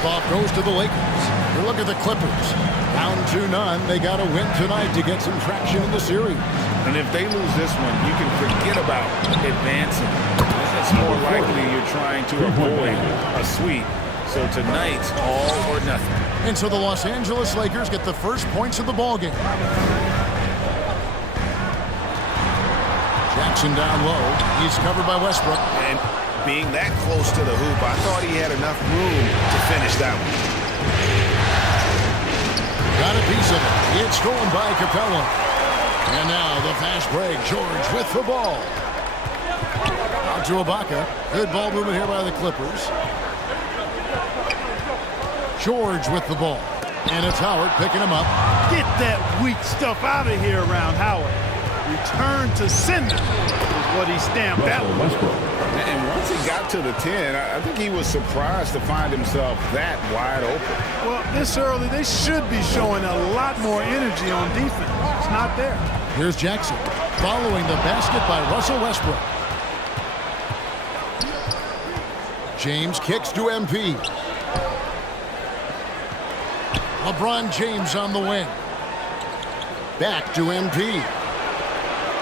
Tip-off goes to the Lakers. You look at the Clippers. Down 2-0. They got to win tonight to get some traction in the series. And if they lose this one, you can forget about advancing. It's more likely you're trying to avoid a sweep. So tonight's all or nothing. And so the Los Angeles Lakers get the first points of the ballgame. Jackson down low. He's covered by Westbrook. And being that close to the hoop, I thought he had enough room to finish that one. Got a piece of it. It's stolen by Capella. And now the fast break. George with the ball. Out to Ibaka. Good ball movement here by the Clippers. George with the ball. And it's Howard picking him up. Get that weak stuff out of here around Howard. Return to sender is what he stamped out. And once he got to the 10, I think he was surprised to find himself that wide open. Well, this early, they should be showing a lot more energy on defense. It's not there. Here's Jackson following the basket by Russell Westbrook. James kicks to MP. LeBron James on the wing. Back to MP.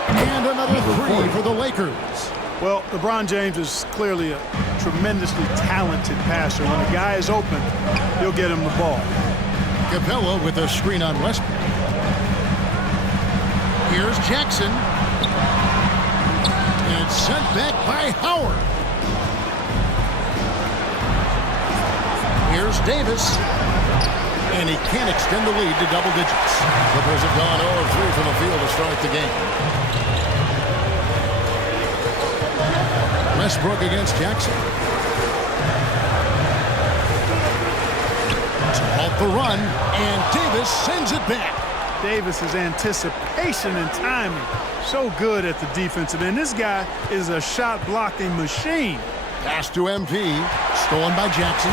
And another three for the Lakers. Well, LeBron James is clearly a tremendously talented passer. When the guy is open, he'll get him the ball. Capella with a screen on Westbrook. Here's Jackson. And it's sent back by Howard. Here's Davis. And he can't extend the lead to double digits. Clippers have gone 0-3 from the field to start the game. Westbrook against Jackson. To halt the run, and Davis sends it back. Davis's anticipation and timing, so good at the defensive end. This guy is a shot-blocking machine. Pass to MP, stolen by Jackson.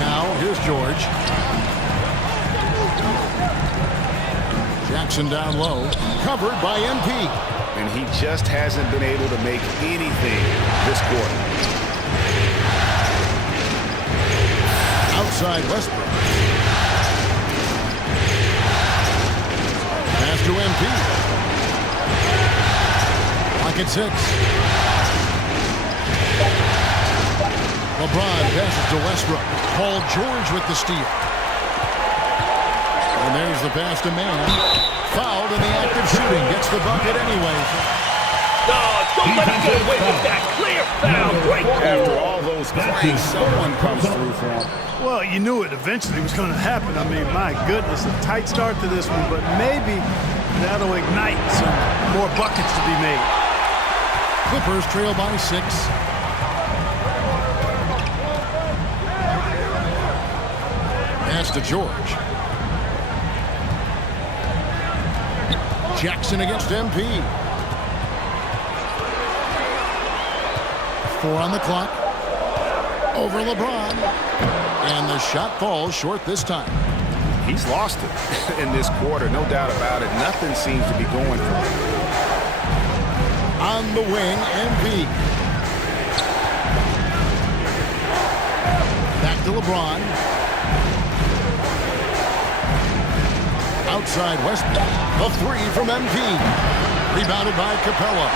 Now, here's George. Jackson down low, covered by MP. And he just hasn't been able to make anything this quarter. Outside Westbrook. Pass to MP. Lock at 6. LeBron passes to Westbrook. Paul George with the steal. And there's the pass to man. Fouled in the act of shooting. Gets the bucket anyway. Don't let him get away with that. Clear foul. Great call. After all those plays, someone comes through for him. Well, you knew it eventually was going to happen. I mean, my goodness, a tight start to this one, but maybe that'll ignite some more buckets to be made. Clippers trail by 6. Pass to George. Jackson against MP. 4 on the clock. Over LeBron. And the shot falls short this time. He's lost it in this quarter, no doubt about it. Nothing seems to be going for him. On the wing, MP. Back to LeBron. Outside Westbrook. The 3 from MP. Rebounded by Capella.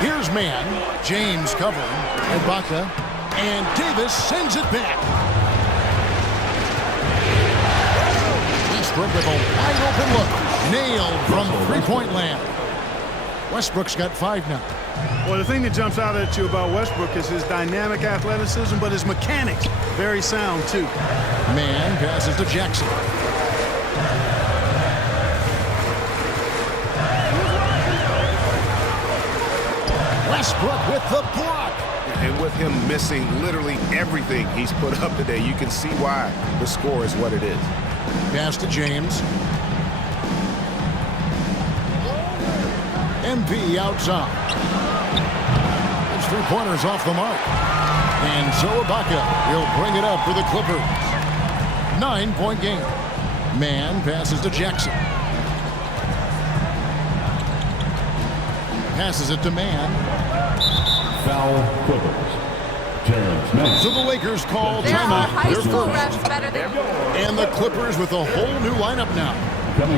Here's man. James covering. Ibaka. And Davis sends it back. Westbrook with a wide open look. Nailed from three-point land. Westbrook's got 5 now. Well, the thing that jumps out at you about Westbrook is his dynamic athleticism, but his mechanics, very sound, too. Man passes to Jackson. Westbrook with the block. And with him missing literally everything he's put up today, you can see why the score is what it is. Pass to James. MP outside. His three-pointers off the mark. And so Ibaka will bring it up for the Clippers. 9-point game. Man passes to Jackson. Passes it to Man. foul, Clippers. Terrence Mann. So the Lakers call There are timeout. high They're school first. refs better than... And the Clippers with a whole new lineup now.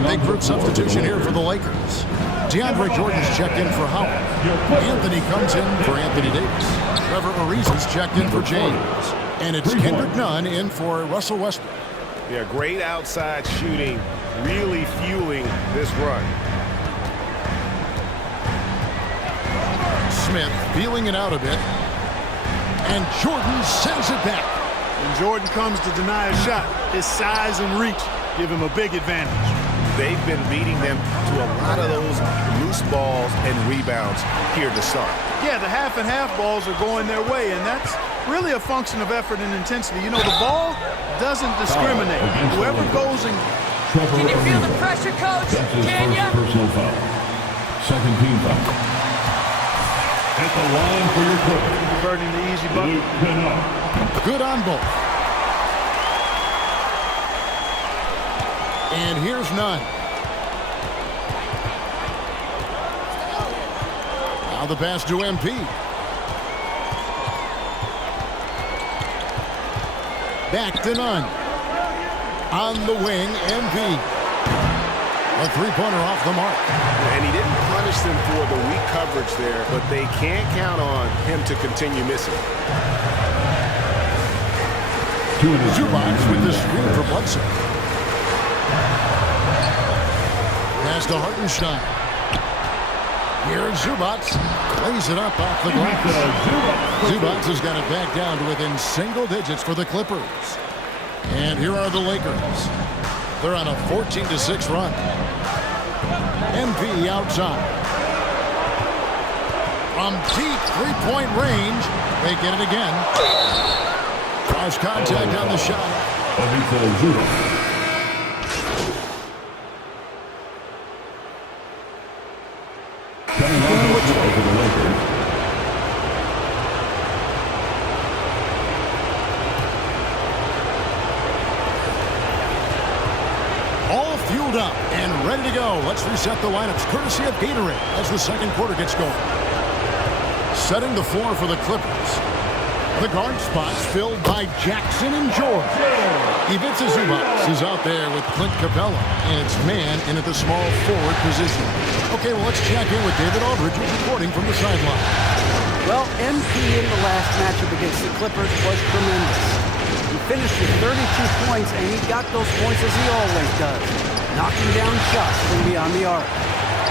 Big group substitution here for the Lakers. DeAndre Jordan's checked in for Howard. Anthony comes in for Anthony Davis. Trevor Ariza's checked in for James. And it's Kendrick Nunn in for Russell Westbrook. Yeah, great outside shooting, really fueling this run. Smith feeling it out a bit. And Jordan sends it back. When Jordan comes to deny a shot, his size and reach give him a big advantage. They've been beating them to a lot of those loose balls and rebounds here to start. Yeah, the half and half balls are going their way, and that's really a function of effort and intensity. You know, the ball doesn't discriminate. Whoever goes and... Can you feel the pressure, Coach? That's his Can first you? personal foul. Second team foul. At the line for your Clippers. converting the easy bucket. Good on both. And here's Nunn. Now the pass to MP. Back to Nunn. On the wing, MP. A three-pointer off the mark. And he didn't punish them for the weak coverage there, but they can't count on him to continue missing. Zubac with the screen for Bledsoe. Pass to Hartenstein. Here's Zubac. Lays it up off the glass. Zubac has got it back down to within single digits for the Clippers. And here are the Lakers. They're on a 14-6 run. MP outside. From deep three-point range, they get it again. Cross contact on the shot. All fueled up and ready to go. Let's reset the lineups courtesy of Gatorade as the second quarter gets going. Setting the floor for the Clippers. The guard spots filled by Jackson and George. Ivica Zubac is out there with Clint Capella, and it's man in at the small forward position. Okay, well, let's check in with David Aldridge, who's reporting from the sideline. Well, MP in the last matchup against the Clippers was tremendous. He finished with 32 points, and he got those points as he always does, knocking down shots from beyond the arc.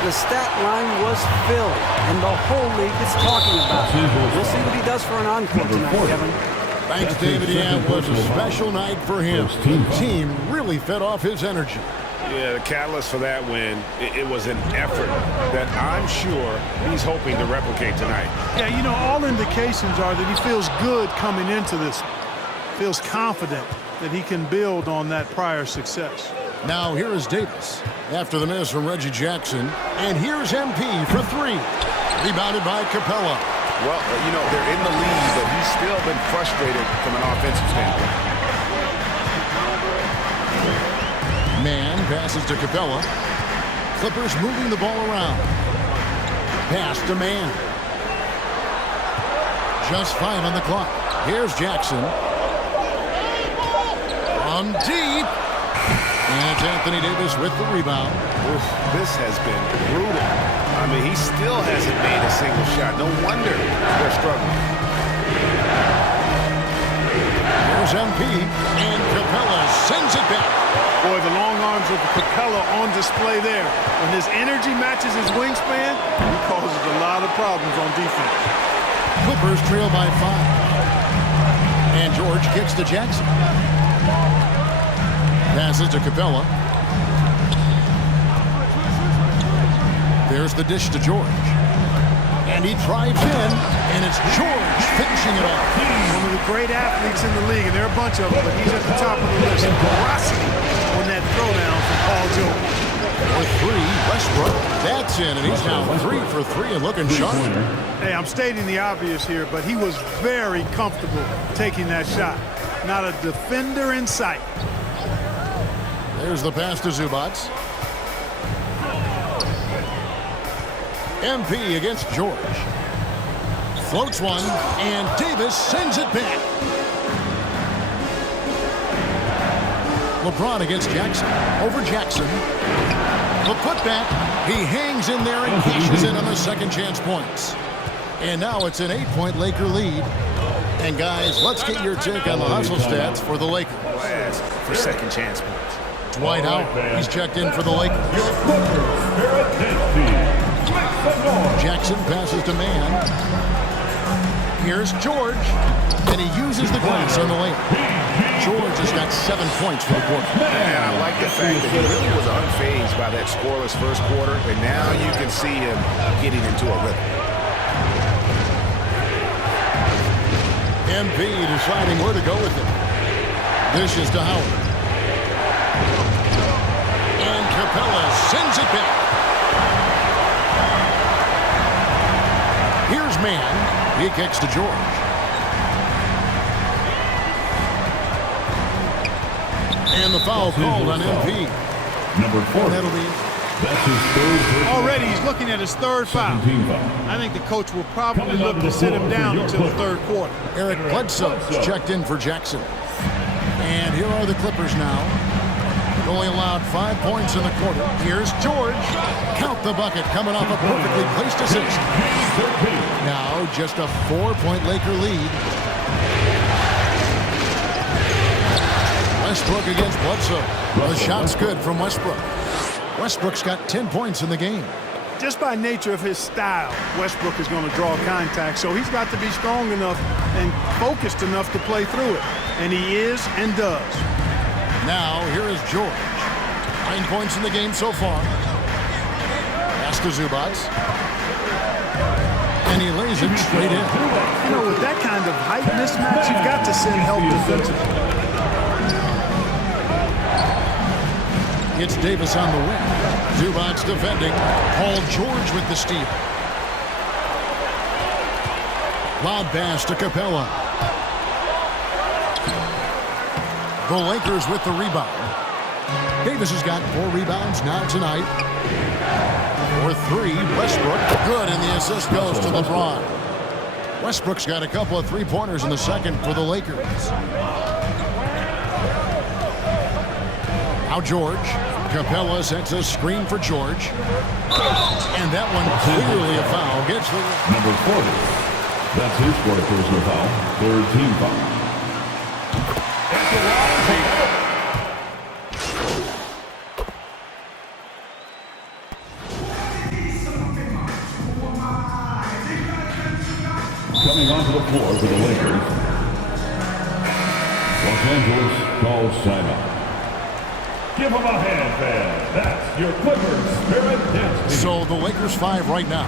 The stat line was filled, and the whole league is talking about it. We'll see what he does for an encore tonight, Kevin. Thanks, David. Yeah, it was a special night for him. The team really fed off his energy. Yeah, the catalyst for that win, it was an effort that I'm sure he's hoping to replicate tonight. Yeah, you know, all indications are that he feels good coming into this. Feels confident that he can build on that prior success. Now here is Davis after the miss from Reggie Jackson. And here's MP for three. Rebounded by Capella. Well, you know, they're in the lead, but he's still been frustrated from an offensive standpoint. Man passes to Capella. Clippers moving the ball around. Pass to Man. Just 5 on the clock. Here's Jackson. From deep. And it's Anthony Davis with the rebound. Oof, this has been brutal. I mean, he still hasn't made a single shot. No wonder they're struggling. Here's MP. And Capella sends it back. Boy, the long arms of Capella on display there. When his energy matches his wingspan, he causes a lot of problems on defense. Clippers trail by 5. And George kicks to Jackson. Passes to Capella. There's the dish to George. And he drives in, and it's George finishing it off. One of the great athletes in the league, and there are a bunch of them, but he's at the top of the list. Ferocity on that throwdown from Paul George. For 3, Westbrook. That's in, and he's now 3 for 3 and looking sharp. Hey, I'm stating the obvious here, but he was very comfortable taking that shot. Not a defender in sight. There's the pass to Zubac. MP against George. floats one, and Davis sends it back. LeBron against Jackson. Over Jackson. The putback. He hangs in there and cashes in on the second chance points. And now it's an 8-point Laker lead. And guys, let's get your take on the hustle stats for the Lakers. For second chance points. Dwight Howard, he's checked in for the Lakers. Jackson passes to man. Here's George, and he uses the glass on the lane. George has got 7 points for the quarter. And I like the fact that he really was unfazed by that scoreless first quarter, and now you can see him getting into a rhythm. MP deciding where to go with it. Dishes to Howard. And Capella sends it back. Here's man. He kicks to George. And the foul called on MP. Number 4. That'll be That's his third. Already he's looking at his third foul. I think the coach will probably look to sit him down until the third quarter. Eric Bledsoe checked in for Jackson. And here are the Clippers now. Only allowed 5 points in the quarter. Here's George. Count the bucket coming off a perfectly placed assist. Now just a 4-point Laker lead. Westbrook against Bledsoe. The shot's good from Westbrook. Westbrook's got 10 points in the game. Just by nature of his style, Westbrook is going to draw contact, so he's got to be strong enough and focused enough to play through it. And he is and does. Now, here is George. 9 points in the game so far. Pass to Zubac. And he lays it straight in. You know, with that kind of height mismatch, you've got to send help defensively. It's Davis on the wing. Zubac defending. Paul George with the steal. Lob pass to Capella. The Lakers with the rebound. Davis has got 4 rebounds now tonight. For 3, Westbrook. Good, and the assist goes to LeBron. Westbrook's got a couple of 3-pointers in the second for the Lakers. Now George. Capella sets a screen for George. And that one clearly a foul. Gets the Number 40. That's his fourth personal foul. Third team foul. Coming onto the floor for the Lakers. Los Angeles calls timeout. Give them a hand, fan. That's your Clippers Spirit Dance. So the Lakers 5 right now.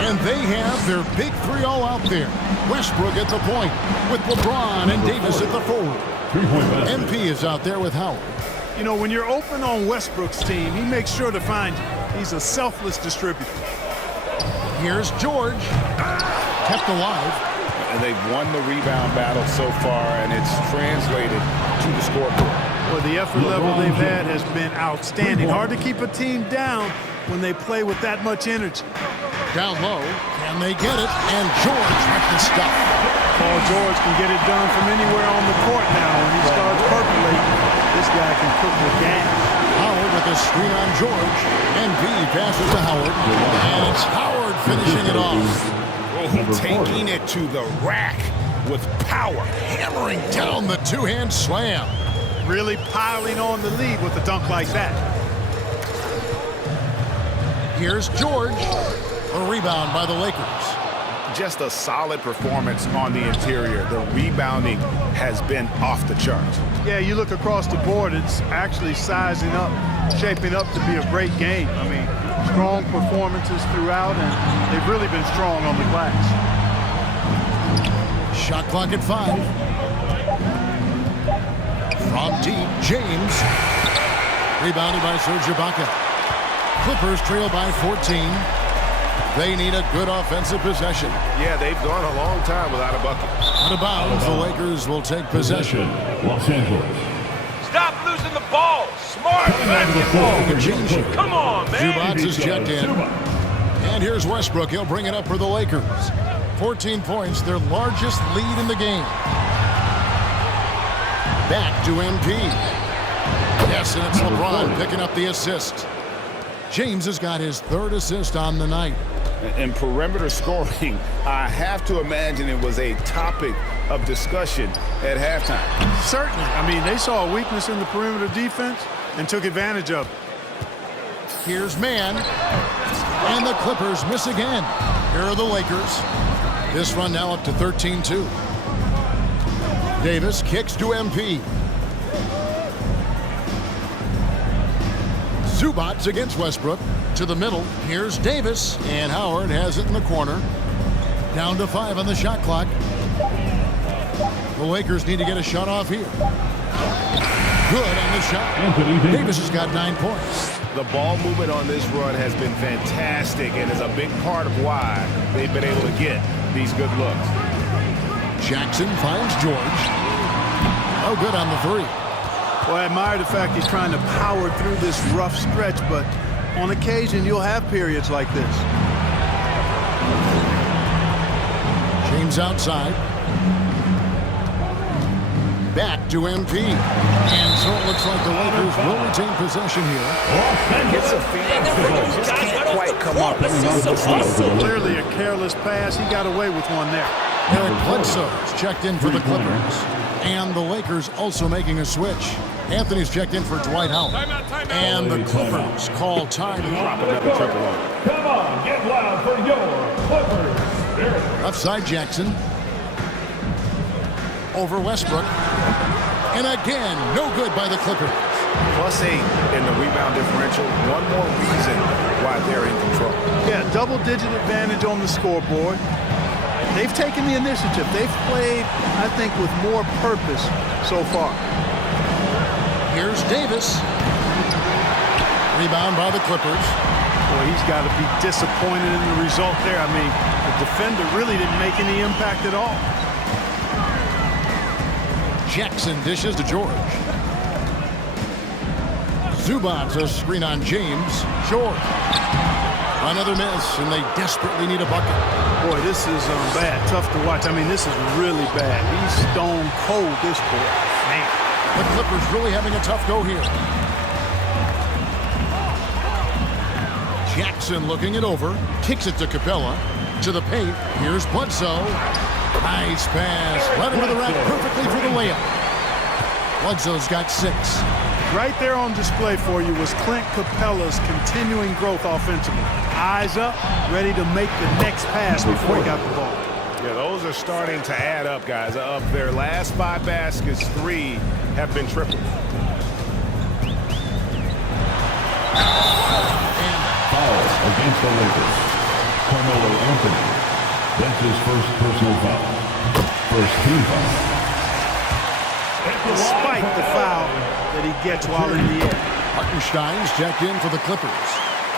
And they have their big 3 all out there. Westbrook at the point with LeBron and Davis at the forward. 3-point basket. MP is out there with Howard. You know, when you're open on Westbrook's team, he makes sure to find you. He's a selfless distributor. Here's George. Kept alive. And they've won the rebound battle so far, and it's translated to the scoreboard. Well, the effort level they've had has been outstanding. Hard to keep a team down when they play with that much energy. Down low. Can they get it? And George with the stuff. Paul George can get it done from anywhere on the court now. When he starts percolating, this guy can cook with gas. Howard with a screen on George. And V passes to Howard. And it's Howard finishing it off. Taking it to the rack with power. Hammering down the 2-hand slam. Really piling on the lead with a dunk like that. Here's George. A rebound by the Lakers. Just a solid performance on the interior. The rebounding has been off the charts. Yeah, you look across the board, it's actually sizing up, shaping up to be a great game. I mean, strong performances throughout, and they've really been strong on the glass. Shot clock at 5. From deep, James. Rebounded by Serge Ibaka. Clippers trail by 14. They need a good offensive possession. Yeah, they've gone a long time without a bucket. Out of bounds, the Lakers will take possession. Los Angeles. Stop losing the ball. Smart basketball. Come on, man. Zubac is checked in. And here's Westbrook. He'll bring it up for the Lakers. 14 points, their largest lead in the game. Back to MP. Yes, and it's LeBron picking up the assist. James has got his 3rd assist on the night. In perimeter scoring, I have to imagine it was a topic of discussion at halftime. Certainly. I mean, they saw a weakness in the perimeter defense and took advantage of it. Here's Man. And the Clippers miss again. Here are the Lakers. This run now up to 13-2. Davis kicks to MP. Zubats against Westbrook. To the middle. Here's Davis. And Howard has it in the corner. Down to 5 on the shot clock. The Lakers need to get a shot off here. Good on the shot. Davis has got 9 points. The ball movement on this run has been fantastic and is a big part of why they've been able to get these good looks. Jackson finds George. Oh, good on the 3. Well, I admire the fact he's trying to power through this rough stretch, but on occasion you'll have periods like this. James outside. Back to MP. And so it looks like the Lakers will retain possession here. Gets a feeling just can't quite come up with the Clearly a careless pass. He got away with one there. Eric Bledsoe's checked in for the Clippers. And the Lakers also making a switch. Anthony's checked in for Dwight Howard. And the Clippers call time. Drop another triple on. Come on, get loud for your Clippers. Left side Jackson. Over Westbrook. And again, no good by the Clippers. +8 in the rebound differential. One more reason why they're in control. Yeah, double-digit advantage on the scoreboard. They've taken the initiative. They've played, I think, with more purpose so far. Here's Davis. Rebound by the Clippers. Boy, he's got to be disappointed in the result there. I mean, the defender really didn't make any impact at all. Jackson dishes to George. Zubats a screen on James. George. Another miss, and they desperately need a bucket. Boy, this is bad. Tough to watch. I mean, this is really bad. He's stone cold, this boy. Man. The Clippers really having a tough go here. Jackson looking it over. Kicks it to Capella. To the paint. Here's Bledsoe. Nice pass. Right into the rack perfectly for the layup. Bledsoe's got 6. Right there on display for you was Clint Capella's continuing growth offensively. Eyes up, ready to make the next pass before he got the ball. Yeah, those are starting to add up, guys. Of their last 5 baskets, 3 have been tripled. Foul against the Lakers. Carmelo Anthony. That's his first personal foul. First team foul. Despite the foul that he gets while in the air. Hartenstein's checked in for the Clippers.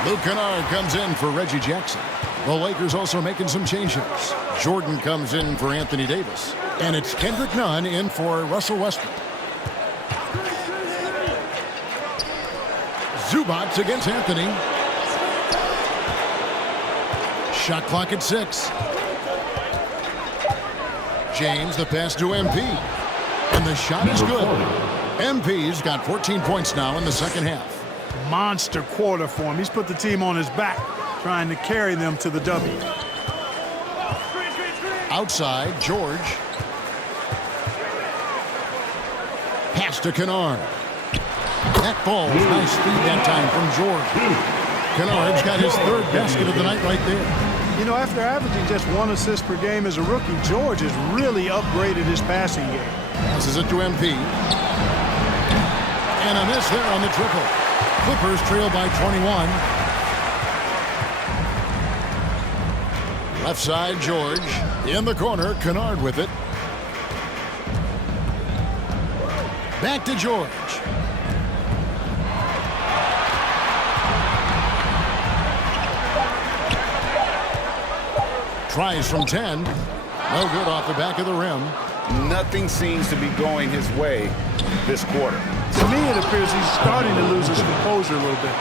Luke Kennard comes in for Reggie Jackson. The Lakers also making some changes. Jordan comes in for Anthony Davis. And it's Kendrick Nunn in for Russell Westbrook. Zubats against Anthony. Shot clock at 6. James, the pass to MP. And the shot is good. MP's got 14 points now in the second half. Monster quarter for him. He's put the team on his back, trying to carry them to the W. Outside, George. Pass to Kennard. That ball, nice speed that time from George. Kennard's got his 3rd basket of the night right there. You know, after averaging just 1 assist per game as a rookie, George has really upgraded his passing game. Passes it to MP. And a miss there on the triple. Clippers trail by 21. Left side, George. In the corner, Kennard with it. Back to George. Tries from 10. No good off the back of the rim. Nothing seems to be going his way this quarter. To me, it appears he's starting to lose his composure a little bit.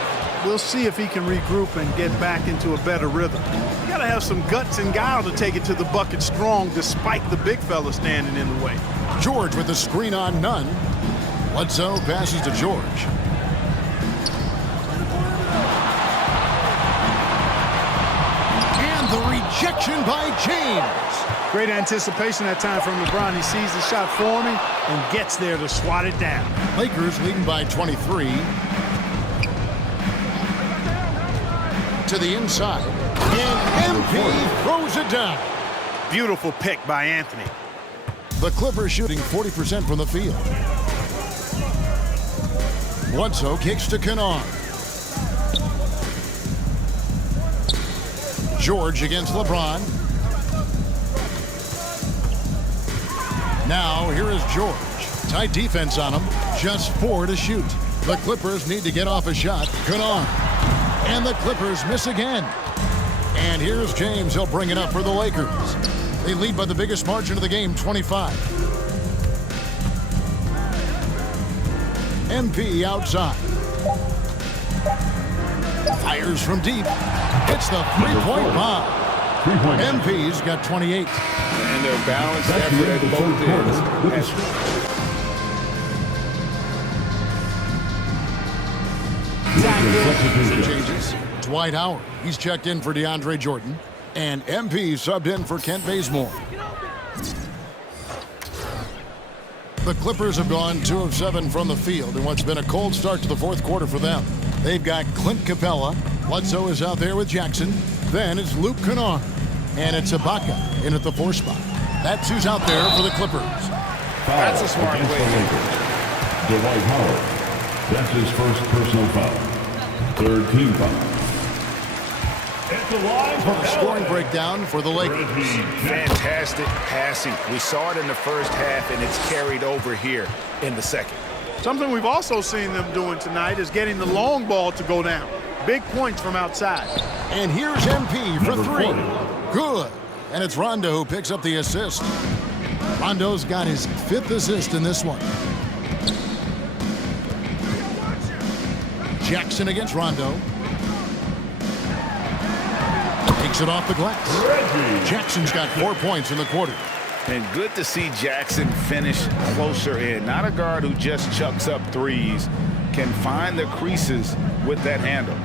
We'll see if he can regroup and get back into a better rhythm. You got to have some guts and guile to take it to the bucket strong despite the big fella standing in the way. George with the screen on none. Bledsoe passes to George. And the rejection by James. Great anticipation that time from LeBron. He sees the shot forming and gets there to swat it down. Lakers leading by 23. To the inside. And MP throws it down. Beautiful pick by Anthony. The Clippers shooting 40% from the field. Bledsoe kicks to Kennard. George against LeBron. Now here is George. Tight defense on him. Just 4 to shoot. The Clippers need to get off a shot. Kennard. And the Clippers miss again. And here's James. He'll bring it up for the Lakers. They lead by the biggest margin of the game, 25. MP outside. Fires from deep. Hits the three-point bomb. MP's got 28. And their balanced effort at both ends. Some changes. Dwight Howard. He's checked in for DeAndre Jordan. And MP subbed in for Kent Bazemore. The Clippers have gone 2 of 7 from the field in what's been a cold start to the fourth quarter for them. They've got Clint Capella. Bledsoe is out there with Jackson. Then it's Luke Kennard. And it's Ibaka in at the 4 spot. That's who's out there for the Clippers. That's a smart play. Dwight Howard. That's his first personal foul. Third team foul. Scoring breakdown for the Lakers. Fantastic passing. We saw it in the first half, and it's carried over here in the second. Something we've also seen them doing tonight is getting the long ball to go down. Big points from outside. And here's MP for 3. Good. And it's Rondo who picks up the assist. Rondo's got his 5th assist in this one. Jackson against Rondo. Takes it off the glass. Jackson's got 4 points in the quarter. And good to see Jackson finish closer in. Not a guard who just chucks up threes. Can find the creases with that handle.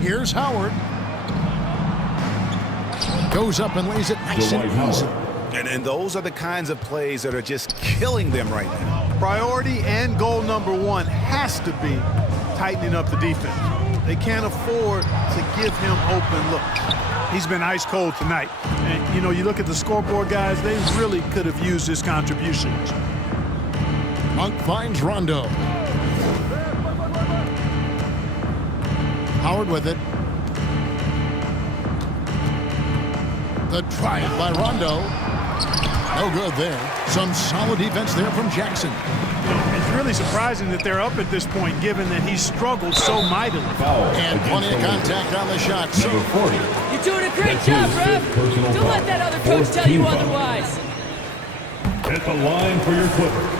Here's Howard. Goes up and lays it nice and easy. And those are the kinds of plays that are just killing them right now. Priority and goal number 1 has to be tightening up the defense. They can't afford to give him open looks. He's been ice cold tonight. And, you know, you look at the scoreboard, guys, they really could have used his contributions. Monk finds Rondo. Howard with it. The drive by Rondo. No good there. Some solid defense there from Jackson. It's really surprising that they're up at this point, given that he's struggled so mightily. And plenty of contact on the shot. So You're doing a great job, Ref. Don't let that other coach tell you otherwise. At the line for your Clippers,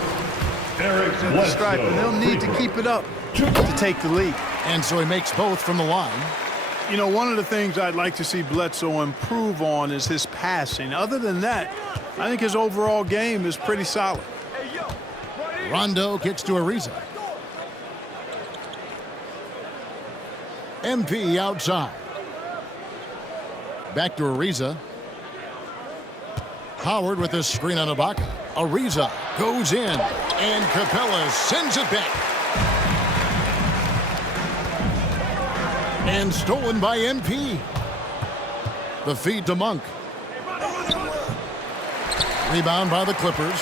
Eric Stripe, and they'll need to keep it up to take the lead. And so he makes both from the line. You know, one of the things I'd like to see Bledsoe improve on is his passing. Other than that, I think his overall game is pretty solid. Rondo kicks to Ariza. MP outside. Back to Ariza. Howard with this screen on Ibaka. Ariza goes in, and Capella sends it back. And stolen by MP. The feed to Monk. Rebound by the Clippers.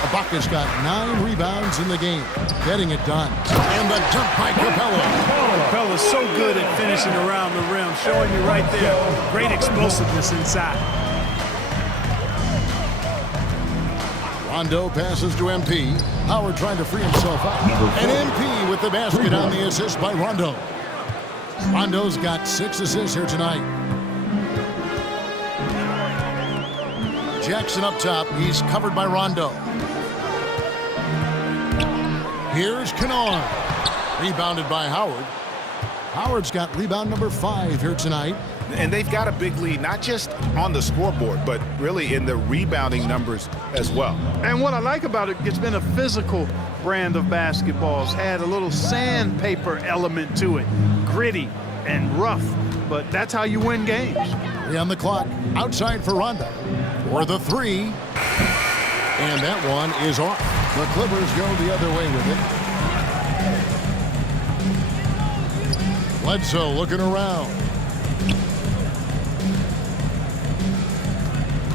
Ibaka's got 9 rebounds in the game. Getting it done. And the dunk by Capella. Capella's so good at finishing around the rim, showing you right there great explosiveness inside. Rondo passes to MP. Howard trying to free himself up. And MP with the basket on the assist by Rondo. Rondo's got 6 assists here tonight. Jackson up top. He's covered by Rondo. Here's Kennard. Rebounded by Howard. Howard's got rebound number 5 here tonight. And they've got a big lead, not just on the scoreboard, but really in the rebounding numbers as well. And what I like about it, it's been a physical brand of basketball. It's had a little sandpaper element to it, gritty and rough, but that's how you win games. 3 on the clock, outside for Rondo. For the 3, and that one is off. The Clippers go the other way with it. Bledsoe looking around.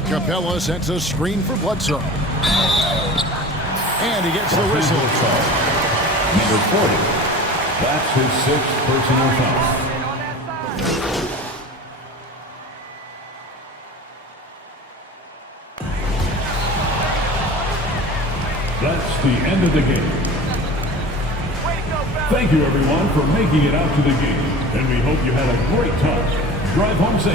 Capella sets a screen for Bledsoe. And he gets the whistle. Number 40. That's his 6th personal foul. That's the end of the game. Thank you, everyone, for making it out to the game. And we hope you had a great time. Drive home safe.